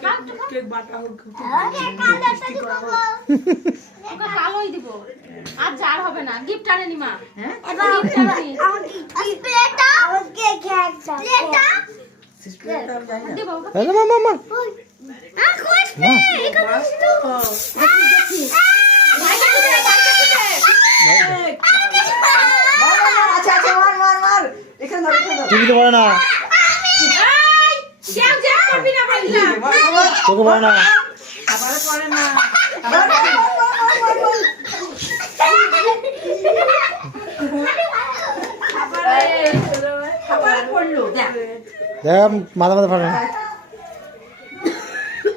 Cake বাটা হোক, ওকে কালোই দিব। আর jar হবে না, গিফট আনে নি মা। হ্যাঁ এবার গিফট আনে নি। প্লেটটা ওকে খেলতা প্লেটটা সিস্টেমটা আমি জানি না দিব ওকে। আরে মামা আর খুশ মা ভাইটা কোথায়, ভাইটা কোথায়? আচ্ছা আচ্ছা মার মার মার এখানে ধর এখানে ধর তুমি তো পারে না, এই, শ্যাম জ্যাম করবি না বললাম। তোকে পারে না। খাবারে পড়ে না। খাবার পড়লো দেখ দেখ মাথা মাথা ফাটে না।